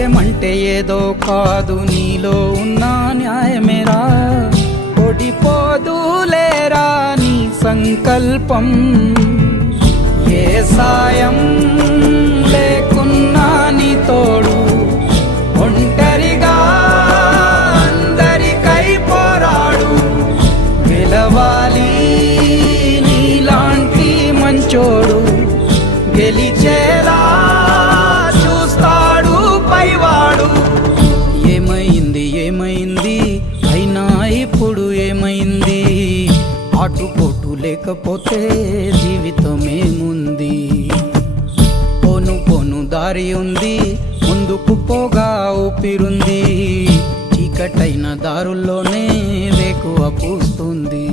రాజకీయమంటే ఏదో కాదు, నీలో ఉన్న న్యాయమేరా. ఓడిపోదులేరా నీ సంకల్పం. ఏ సాయం లేకున్నా నీ తోడు, ఒంటరిగా అందరికై పోరాడు. గెలవాలి నీలాంటి మంచోడు, గెలిచేలా చూస్తాడు పైవాడు. ఏమైంది ఏమైంది అయినా ఇప్పుడు ఏమైంది? ఆటుపోటు లేకపోతే జీవితమేముంది? పోను పోను దారి ఉంది, ముందుకు పోగా ఊపిరుంది. చీకటైన దారుల్లోనే వేకువ పూస్తుంది.